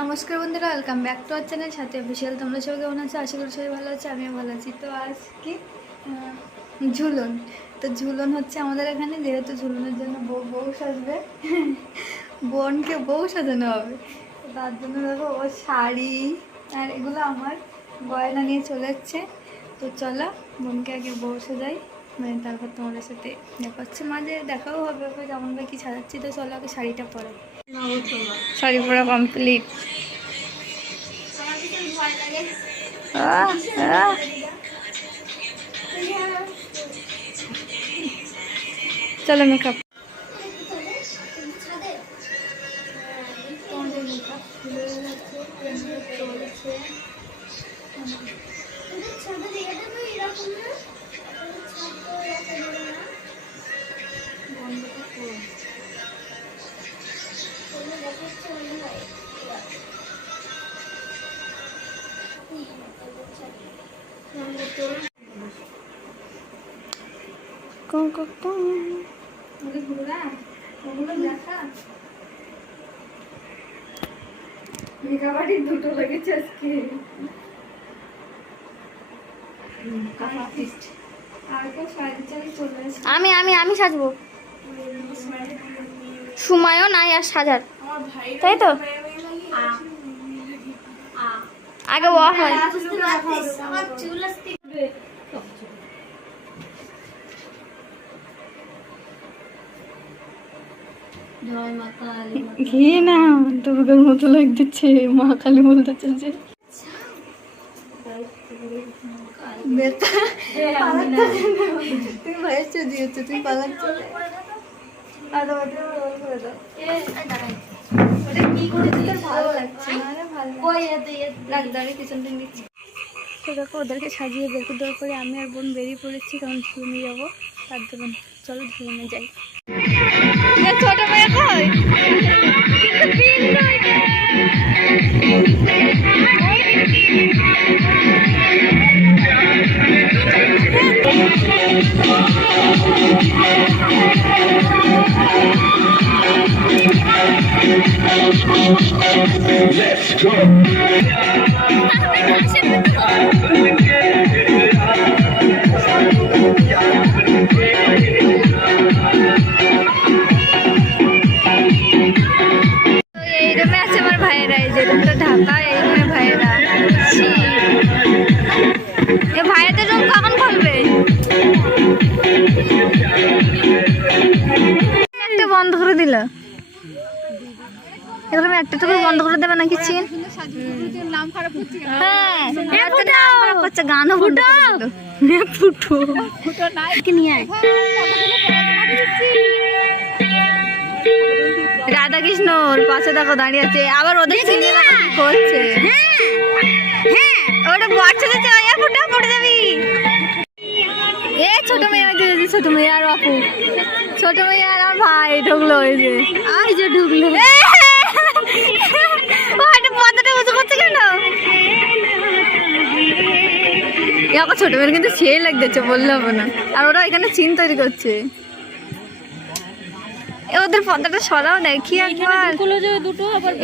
নমস্কার বন্ধুরা, welcome back to our channel সাথে অফিসিয়াল। তোমরা সবাই কেমন আছো? আশা করি সবাই ভালো আছে, আমিও ভালো আছি। তো আজকে ঝুলন। তো ঝুলন হচ্ছে আমাদের এখানে, যেহেতু ঝুলনের জন্য বউ সাজবে, বোনকে বউ সাজানো হবে। তো তার জন্য দেখো ও শাড়ি আর এগুলো আমার গয়না নিয়ে চলে যাচ্ছে। তো চলো বোনকে আগে বউ সাজাই, মানে তারপর তোমাদের সাথে দেখাচ্ছে, মাঝে দেখাও হবে ওকে কেমন বা কি সাজাচ্ছি। তো চলো আগে শাড়িটা পরে। শাড়ি পরা কমপ্লিট। চলো মেকআপ। দুটো লেগেছে আজকে। আমি আমি আমি সাজবো, সময়ও নাই আর সাজার, তাই তো? আগে ও হয়। ঘি না দুর্গার মতো লাগছে, মা কালী বলতে চলছে। তুমি ভাইয়ের চুদি হচ্ছে, তুমি পালাচ্ছ। ওদেরকে সাজিয়ে বের দেওয়ার পরে আমি আর বোন বেরিয়ে পড়েছি, কারণ ঝুলনে যাবো। তার জন্য চলো ঝুলনে যাই। ছোট মেয়ে কই? Let's go. এই রুমে আছে আমার ভাইয়েরা, এই যে রুমটা ঢাকা, এই রুমে ভাইয়েরা। এই ভাইয়াদের রুম কখন খুলবে? একটা বন্ধ করে দিল, এরকম একটা টুকু বন্ধ করে দেবে নাকি? চিন গানও ফুটো ফুটো নিয়ে রাধা কৃষ্ণর পাশে দেখো দাঁড়িয়ে আছে, আবার ওদের চিনে করছে। ওটা বাচ্চাদের ফুটো পড়ে যাবি। এ ছোট মেয়ে, ছোট মেয়ে আর বাপু, ছোট মেয়ে আর আমার ভাই ঢুকলো। ওই যে আর যে ঢুকলো, ছোট মেয়ের কিন্তু সেই লাগতেছে, বললে হবে না। আর ওরা এখানে চিন তৈরি করছে, ওদের পর্দাটা সরাও দেখি একবার।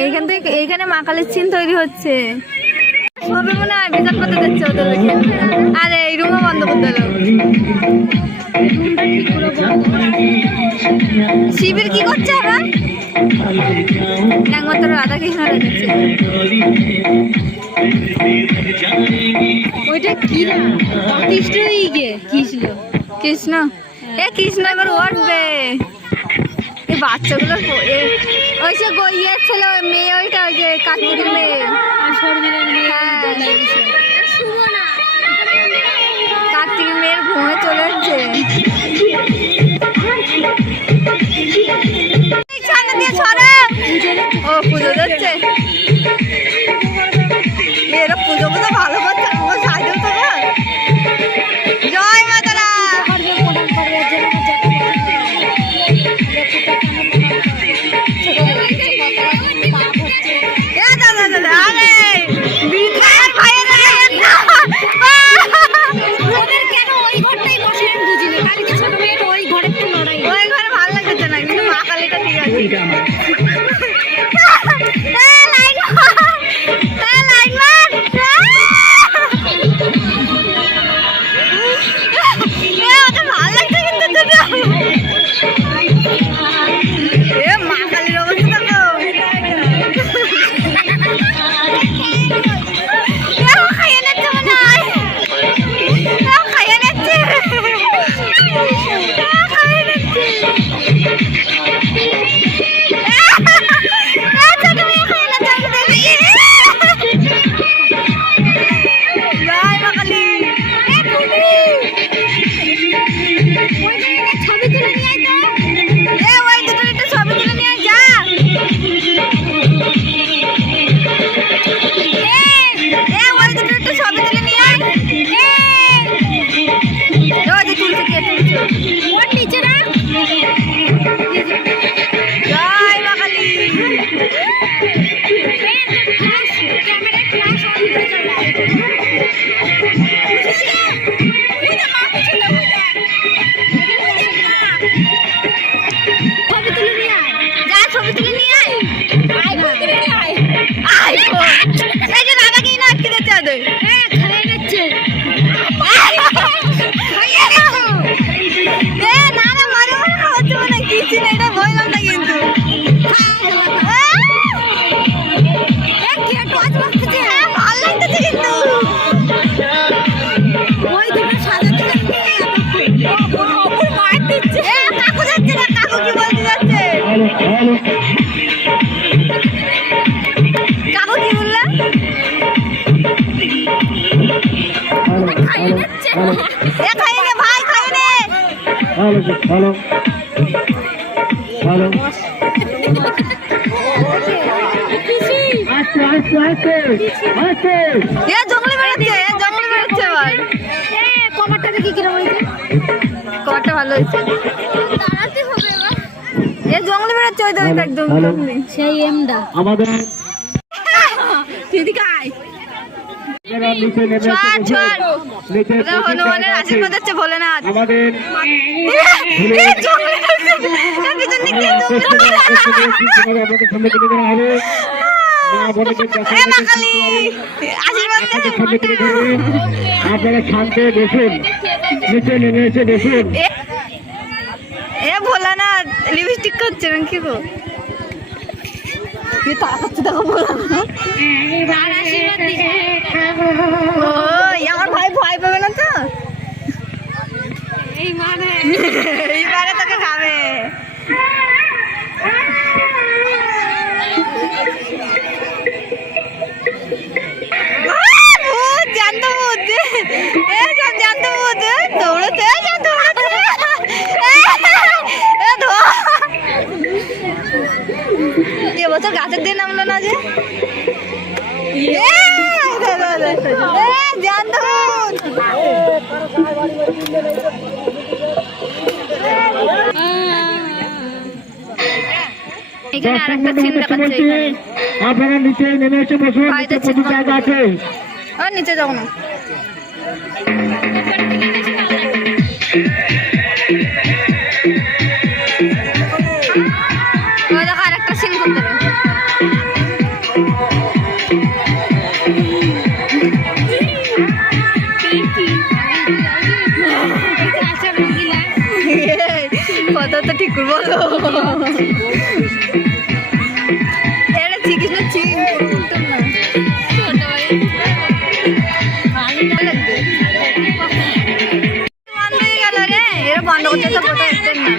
এইখান থেকে এইখানে মা কালীর চিন তৈরি হচ্ছে, সবে মনে হয় বিচার করতে যাচ্ছে ওদের দেখে। আরে এই রুমও বন্ধ করতে হলো। শিবির কি করছে আবার? একমাত্র রাধা কৃষ্ণ রেখেছে। ওইটা কি না? কৃষ্ণ কৃষ্ণ, এ কৃষ্ণ এবার উঠবে। এই বাচ্চাগুলো ওই সে ইয়ে ছিল মেয়ে, ওইটা ওই যে কার্তিকের মেয়ে, কার্তিকের মেয়ের ঘুমে চলে যাচ্ছে। ও পুজো যাচ্ছে, মেয়েরা পুজো পুজো ভালো করছে। সাজেও তো জয় মা তারা। ছোট মেয়ের ওই এ খাইয়ে নে ভাই, খাইয়ে নে। ভালো ভালো আস্তে আস্তে আস্তে আস্তে এ জঙ্গলে বেরোচ্ছে, এ জঙ্গলে বেরোচ্ছে এবার। কভারটা দেখি কিরকম হয়েছে। কভারটা ভালো হয়েছে। দাঁড়াতে হবে এবার। এ জঙ্গলে বেরোচ্ছে, ওই তো ওই তো একদম জঙ্গলে। সেই এমডা আমাদের দিদিকে আয়। নিচে নেমে ছাড়, ছাড়। নিচে ওটা হনুমানের আশীর্বাদ হচ্ছে ভোলেনাথ। আমাদের এ জঙ্গলে বেরোচ্ছে। এর পিছন দিক দিয়ে জঙ্গলে। আমাদের সামনে তুলে ধরা হবে মা বোনদের এ মা কালী, আশীর্বাদ দে। আপনারা শান্তে বসুন, নিচে নেমে এসে বসুন। এ ভোলানাথ লিপস্টিক করছে কি গো? কি তাকাচ্ছে দেখো ভোলানাথ। আর আশীর্বাদ দিছে। ও আমার ভাই ভয় পাবে না তো? এই মানে এইবারে তোকে খাবে। ভূত, জ্যান্ত ভূত। এ সব জ্যান্ত ভূত। দৌড়াচ্ছে, সব দৌড়াচ্ছে। এ ধর। এবছর গাছের দিয়ে নামলো না যে? জ্যান্ত ভূত। এখানে আরেকটা সিন দেখাচ্ছে এখানে। আপনারা নিচে নেমে এসে বসুন, ভাইদের নিচে প্রচুর জায়গা আছে। আর নিচে যাবো না। ওই দেখো আরেকটা সিন করতে হবে। কথা তো ঠিক করবো। এটা শ্রীকৃষ্ণ চিন করতাম না। বন্ধ হয়ে গেল রে, এরা বন্ধ করতে তো ফটো আসতেন না।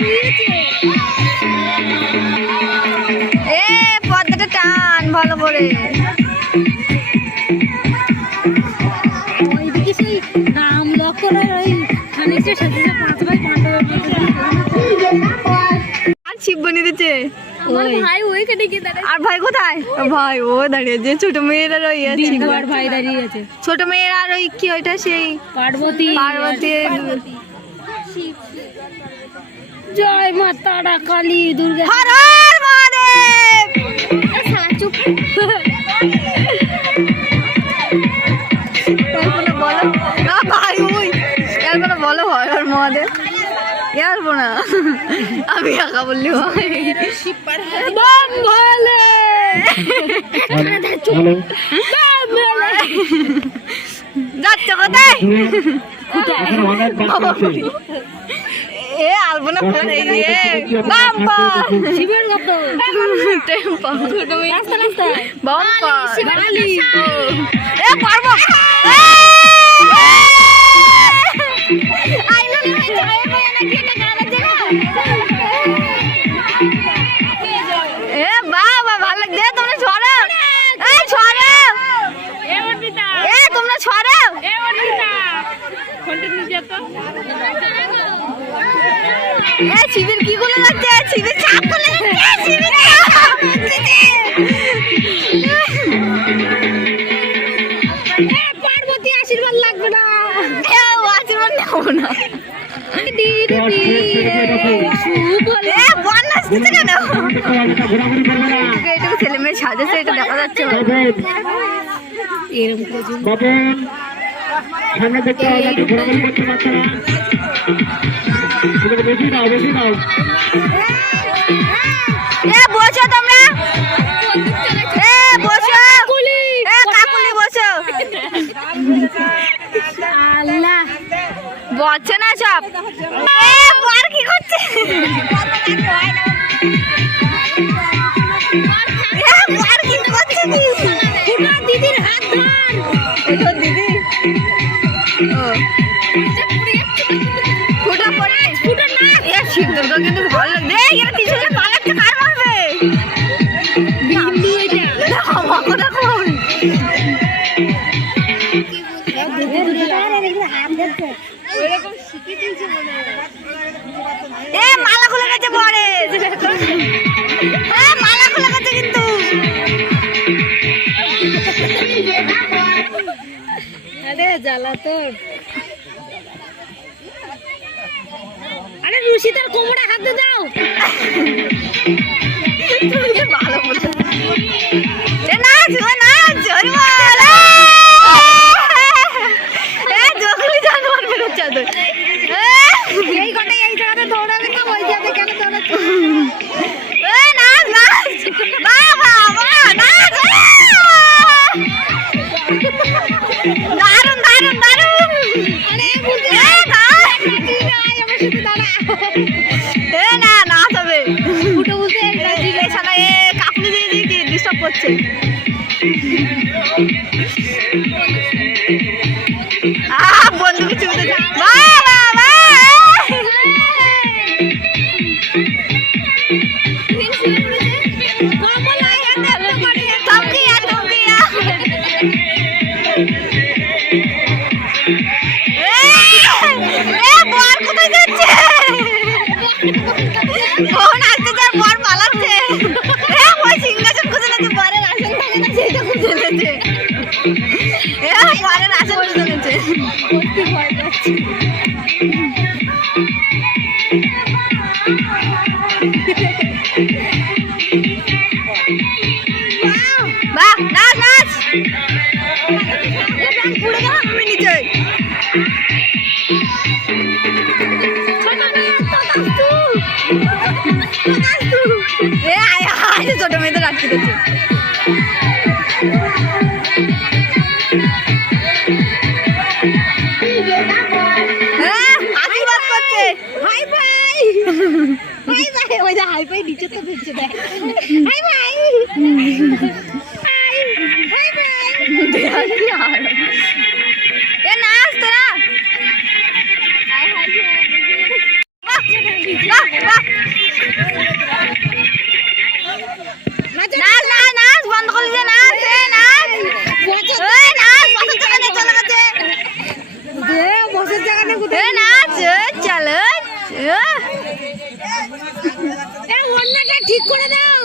এ পর্দাটা টান ভালো করে। ওইদিকে সেই রাম লক্ষণের ওই খানিকটা সাথে 5 ভাই পাণ্ডবের আর শিববনি দিচ্ছে। আমার ভাই ওইখানে গিয়ে দাঁড়ায়। আর ভাই কোথায়? ভাই ও দাঁড়িয়ে যে ছোট মেয়েরা ওই আছে। দিনভর ভাই দাঁড়িয়ে আছে। ছোট মেয়েরা আর ওই কি ওইটা সেই পার্বতী পার্বতী। জয় মা তারা কালী দুর্গা। হর হর মহাদেব। চুপ। এরপরে বলো না ভাই, ওই এরপরে বলো হর হর মহাদেব। এরপর না আমি একা বললি হয়। বাম ভোলে। ভালো যাচ্ছ কোথায়? এখন অনেক বাকি আছে। এ আলপনা পরে দিয়ে বাম্পা শিবের কত টেম্পা ছোট মেয়ে রাস্তা রাস্তায় বাম্পা শিবালি। এ পারবো। আইলো রে ভাই, চায়ে ভাই না কি এটা গান আছে না? এ বাবা ভালো লাগছে। তোমরা ছড়াও, এই ছড়াও, এ অর্পিতা এ তোমরা ছড়াও। এ অর্পিতা কন্টিনিউ যেত। এ শিবির কি গুলো যাচ্ছে? শিবির চাপ গুলো যাচ্ছে। শিবির পার্বতী আশীর্বাদ লাগবে না। এ আশীর্বাদ নেবো না। এ বন্যা আসতেছে কেন? ঘোরাঘুরি করবে না। এইটুকু ছেলে মেয়ে সাজেছে, এটা দেখা যাচ্ছে। এরকম করে বাবন সামনে দেখতে হবে, একটু ঘোরাঘুরি করতে পারছে না। বেশি দাও, বেশি দাও। এ বসো তোমরা, এ বসো, এ কাকুলি বসো। আল্লাহ বসছে না সব। এ বর কি করছে? এ বর কি করছে কি? ফুটা দিদির হাত ধর। এটা দিদি। ও ফুটা পড়ে, ফুটা না। এ সিদ্ধটা কিন্তু ভালো লাগছে। এই এরা পিছনে পালাচ্ছে, কার মারবে? বিন্দু এটা আমাকে দেখো। দিদি হাত ধরছে। আরে জ্বালা তোর। আরে রুশিদার কোমরে হাত দিয়ে দাও। ভালো বলছো। নাচ নাচ জোরমাল জগলি জানোয়ার বেরোচ্ছে তো এই কটাই এই জায়গাতে দৌড়াবে না ওই জায়গাতে কেন দৌড়াচ্ছে? নাচ নাচ বাবা নাচ দারুন দারুন দারুন আরে বুঝে না নাচ হবে ফুটো বুঝে কাকুলি দিয়ে দিয়ে কি ডিস্টার্ব করছে বন্ধুকে চুমতে কোথায় যাচ্ছে কোন আসতে যার বর পালাচ্ছে ওই সিংহাসন খুঁজে নিয়েছে বরের আসন থাকে না সেইটা খুঁজে নিয়েছে বরের আসন খুঁজে নিয়েছে ভয় পাচ্ছি। বাহ নাচ নাচ পুড়ে গেল আমি নিচে ছোট মেয়েদের রাখতে দিচ্ছে আশীর্বাদ করছে হাই ভাই হাই ভাই ওই যে হাই ভাই নিচে তো দিচ্ছে দেখ হাই ভাই হাই ভাই নাচ তোরা নাচ নাচ নাচ বন্ধ করে দে নাচ নাচ নাচ চলে গেছে দে বসের জায়গা নেই কোথায় নাচ চলো অন্যটা ঠিক করে দাও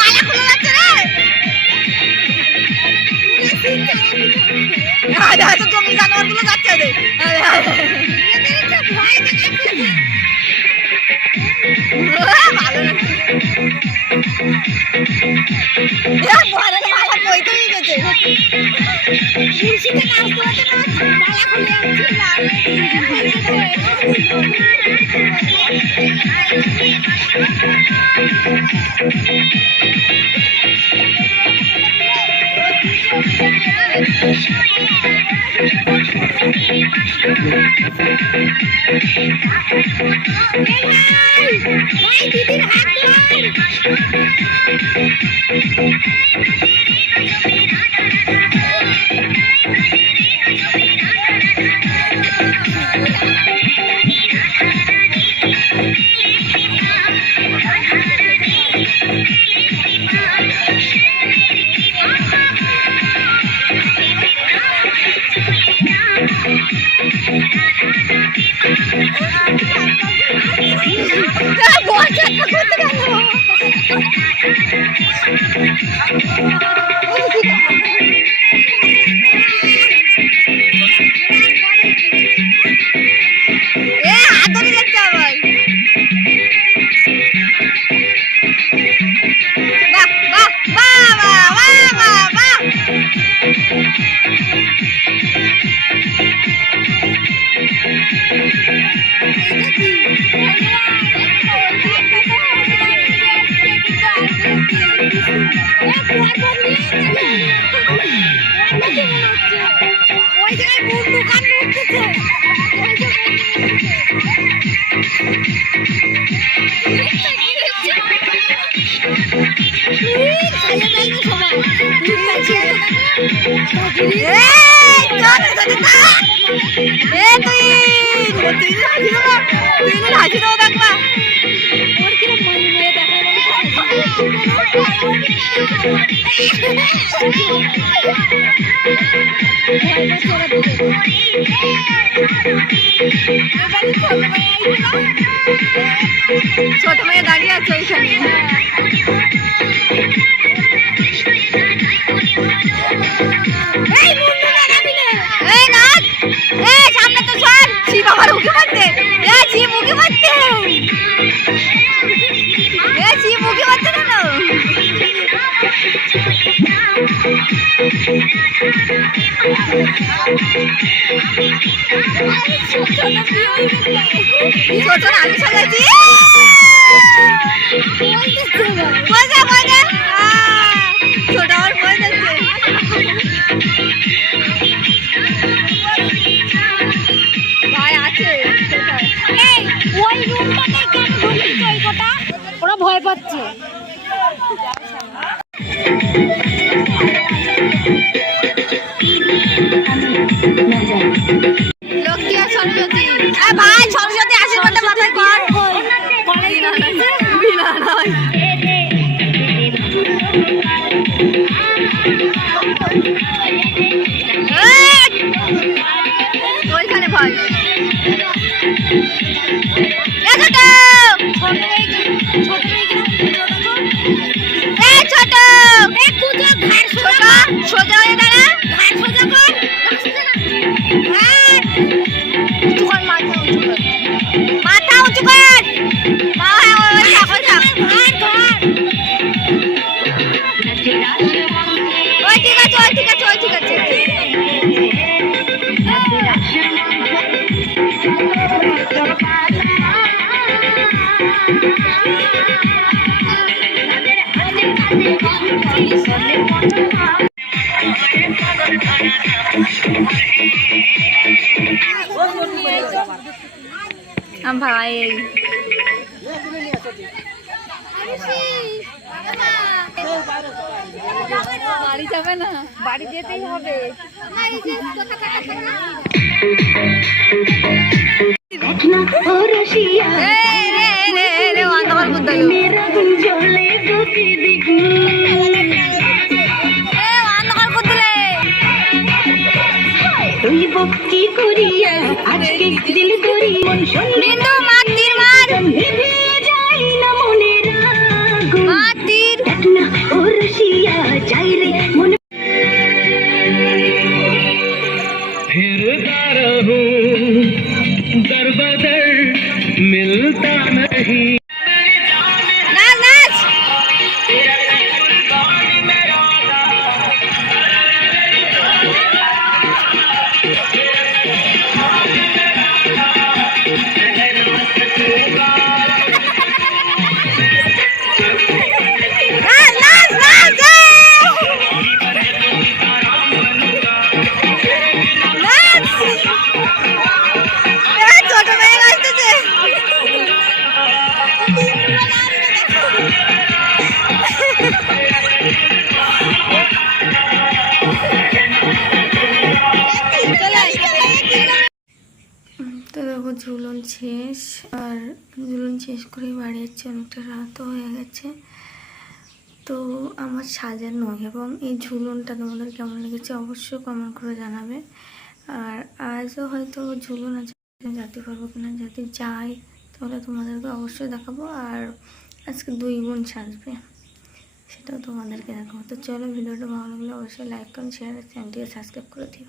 মালা খুলে যাচ্ছে রে হয়তো জমি জানোয়ার গুলো যাচ্ছে রে ভালো মালা বইতেই গেছে মালা খুলে দিদির হাত Yeah. ছোট মেয়ে দাঁড়িয়ে আছে ওইখানে। এই নাচ, এই সামনে তো সর, শিব আবার উঠে মারতে, এই শিব উঠে মারতে, এই শিব উঠে মারতে কেন? ছোট আমি সাজাচ্ছি, মজা মজা, ছোট আমার মজা ভাই আছে। ওই রুমটাতে কেন ঢুকছিস ওই কোটা? ওরা ভয় পাচ্ছে। লক্ষ্মী আর সরস্বতী, ভাই সরস্বতী আশীর্বাদটা মাথায় কর। বিনা নয়, ওইখানে ভাই সোজা হয়ে দাঁড়া, সোজা কর, উঁচু কর, মাথা উঁচু কর, মাথা উঁচু কর, ওই ঠিক আছে, ওই ঠিক আছে, ওই ঠিক আছে। ভাই বাড়ি যাবে না, বাড়ি যেতেই হবে। কি করিয়া আজকে দিল করি মন বিন্দু মাটির মার নিভে যায় না মনের আগুন মাটির না ও রসিয়া যাই রে মন फिरता रहूं दर बदर मिलता नहीं। নাচ নাচ ছোট মেয়ে আসতেছে। তো দেখো ঝুলন শেষ, আর ঝুলন শেষ করে বাড়ি যাচ্ছে, অনেকটা রাতও হয়ে গেছে। তো আমার সাজানো এবং এই ঝুলনটা তোমাদের কেমন লেগেছে অবশ্যই কমেন্ট করে জানাবে। আর আজও হয়তো ঝুলন আছে, যেতে পারবো কিনা, যদি যাই তাহলে তোমাদেরকে অবশ্যই দেখাবো। আর আজকে 2 বোন সাজবে, সেটাও তোমাদেরকে দেখাবো। তো চলো, ভিডিওটা ভালো লাগলে অবশ্যই লাইক করুন, শেয়ার আর চ্যানেলটিকে সাবস্ক্রাইব করে দিও।